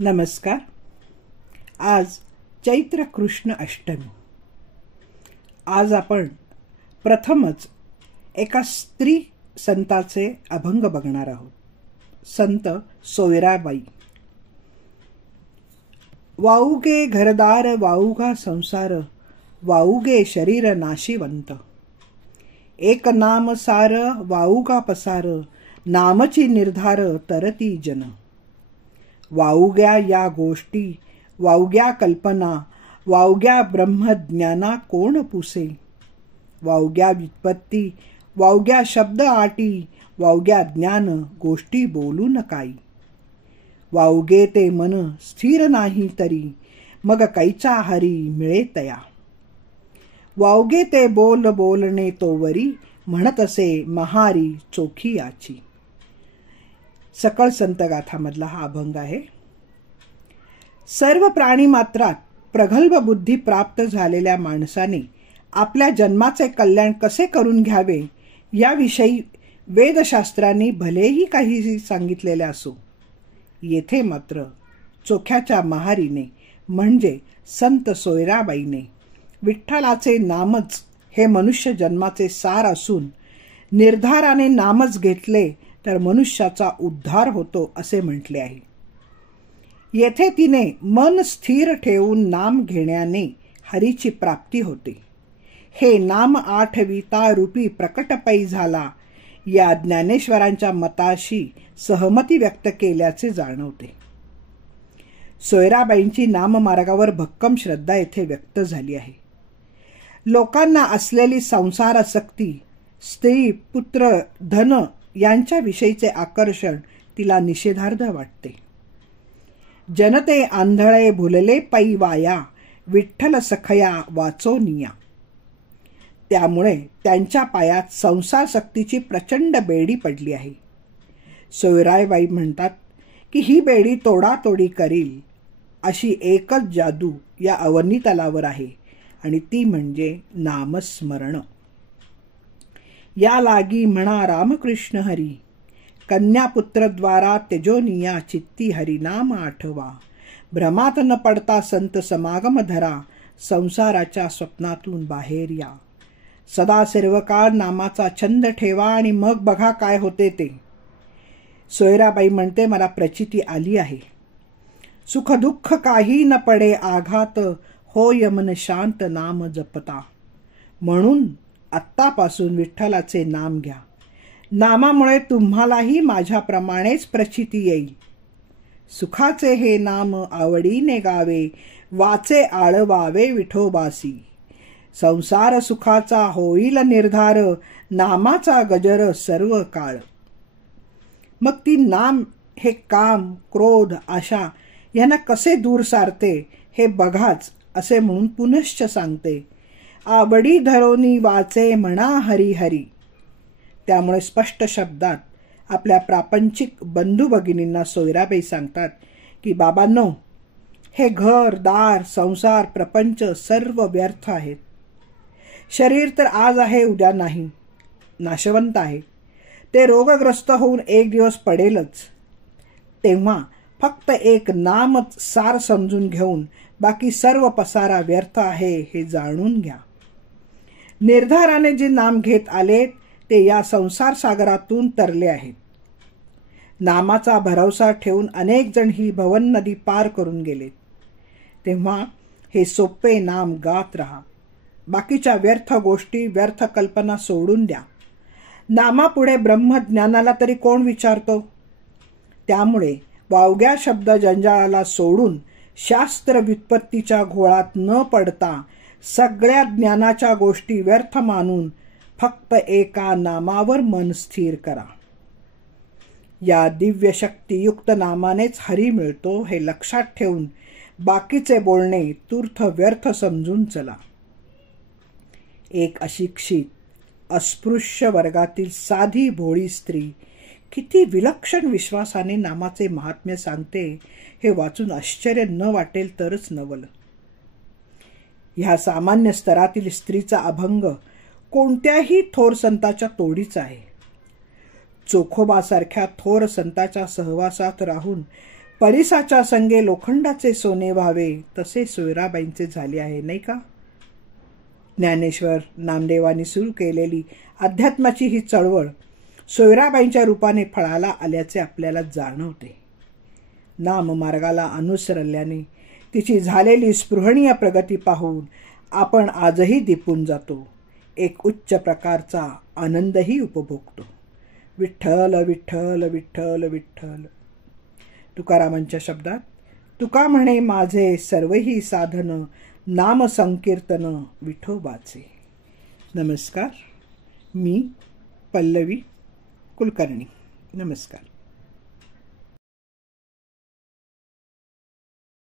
नमस्कार. आज चैत्र कृष्ण अष्टमी. आज आपण प्रथमच एका स्त्री संताचे अभंग बघणार आहोत. संत सोयराबाई. वाऊगे घरदार वाऊगा संसार, वाऊगे शरीर नाशिवंत. एक नाम सार वाऊगा पसार, नामची निर्धार तरती जन. वाऊग्या या गोष्टी वाऊग्या कल्पना, वाऊग्या ब्रह्मज्ञाना कोण पुसे. वाऊग्या व्युत्पत्ती वाऊग्या शब्द आटी, वाऊग्या ज्ञान गोष्टी बोलून काही. वाऊगे ते मन स्थिर नाही तरी, मग कैचा हरी मिळे तया. वाऊगे ते बोल बोलणे तोवरी, म्हणत असे महारी चोखी याची. सकळ संत गाथामधला हा अभंग आहे. सर्व प्राणी मात्रात प्रगल्भ बुद्धी प्राप्त झालेल्या माणसाने आपल्या जन्माचे कल्याण कसे करून घ्यावे याविषयी वेदशास्त्रांनी भलेही काही सांगितलेले असो, येथे मात्र चोख्याच्या महारीने म्हणजे संत सोयराबाईने विठ्ठलाचे नामच हे मनुष्य जन्माचे सार असून निर्धाराने नामच घेतले तर मनुष्याचा उद्धार होतो असे म्हटले आहे. येथे तिने मन स्थिर ठेवून नाम घेण्याने हरीची प्राप्ती होते. हे नाम आठविता रूपी प्रकट पै झाला, या ज्ञानेश्वरांच्या मताशी सहमती व्यक्त केल्याचे जाणवते. सोयराबाईंची नाममार्गावर भक्कम श्रद्धा येथे व्यक्त झाली आहे. लोकांना असलेली संसारासक्ती, स्त्री पुत्र धन यांच्या विषयीचे आकर्षण तिला निषेधार्थ वाटते. जनते आंधळे भुलले पै वाया, विठ्ठल सखया वाचोनिया. त्यामुळे त्यांच्या पायात संसारसक्तीची प्रचंड बेडी पडली आहे. सोयराबाई म्हणतात की ही बेडी तोडातोडी करील अशी एकच जादू या अवनीतलावर आहे आणि ती म्हणजे नामस्मरण. या लागी म्हणा रामकृष्ण हरी, कन्यापुत्रद्वारा त्यजोनिया चित्ती हरिनाम आठवा. भ्रमात न पडता संत समागम धरा, संसाराच्या स्वप्नातून बाहेर या. सदा सर्वकाळ नामाचा छंद ठेवा आणि मग बघा काय होते ते. सोयराबाई म्हणते, मला प्रचिती आली आहे. सुख दुःख काही न पडे आघात, होय मन शांत नाम जपता. म्हणून आत्तापासून विठ्ठलाचे नाम घ्या. नामामुळे तुम्हालाही माझ्याप्रमाणेच प्रचिती येईल. सुखाचे हे नाम आवडीने गावे, वाचे आळवावे विठोबासी. संसार सुखाचा होईल निर्धार, नामाचा गजर सर्व काळ. मग ती नाम हे काम क्रोध आशा यांना कसे दूर सारते हे बघाच असे म्हणून पुनश्च सांगते. आवडी धरोनी वाचे म्हणा हरी हरी. त्यामुळे स्पष्ट शब्दात आपल्या प्रापंचिक बंधू भगिनींना सोयराबाई सांगतात की बाबांनो, हे घर दार संसार प्रपंच सर्व व्यर्थ आहेत. शरीर तर आज आहे उद्या नाही, नाशवंत आहे. ते रोगग्रस्त होऊन एक दिवस पडेलच. तेव्हा फक्त एक नामच सार समजून घेऊन बाकी सर्व पसारा व्यर्थ आहे हे जाणून घ्या. निर्धाराने जे नाम घेत आलेत ते या संसार सागरातून तरले आहेत. नामाचा भरवसा ठेवून अनेक जण ही भवन नदी पार करून गेलेत. तेव्हा हे सोपे नाम गात राहा. बाकीच्या व्यर्थ गोष्टी व्यर्थ कल्पना सोडून द्या. नामापुढे ब्रह्मज्ञानाला तरी कोण विचारतो. त्यामुळे वावग्या शब्द जंजाळाला सोडून शास्त्र व्युत्पत्तीच्या घोळात न पडता सगळ्या ज्ञानाच्या गोष्टी व्यर्थ मानून फक्त एका नामावर मन स्थिर करा. या दिव्य शक्तियुक्त नामानेच हरी मिळतो हे लक्षात ठेवून बाकीचे बोलणे तूर्थ व्यर्थ समजून चला. एक अशिक्षित अस्पृश्य वर्गातील साधी भोळी स्त्री किती विलक्षण विश्वासाने नामाचे महात्म्य सांगते हे वाचून आश्चर्य न वाटेल तरच नवल. ह्या सामान्य स्तरातील स्त्रीचा अभंग कोणत्याही थोर संताच्या तोडीचा आहे. चोखोबासारख्या थोर संताच्या सहवासात राहून परिसाच्या संगे लोखंडाचे सोने व्हावे तसे सोयराबाईंचे झाले आहे, नाही का? ज्ञानेश्वर नामदेवांनी सुरू केलेली अध्यात्माची ही चळवळ सोयराबाईंच्या रूपाने फळाला आल्याचे आपल्याला जाणवते. नाममार्गाला अनुसरल्याने तिची झालेली स्पृहणीय प्रगती पाहून आपण आजही दिपून जातो. एक उच्च प्रकारचा आनंदही उपभोगतो. विठ्ठल विठ्ठल विठ्ठल विठ्ठल. तुकारामांच्या शब्दात, तुका म्हणे माझे सर्वही साधन, नाम संकीर्तन विठोबाचे. नमस्कार. मी पल्लवी कुलकर्णी. नमस्कार.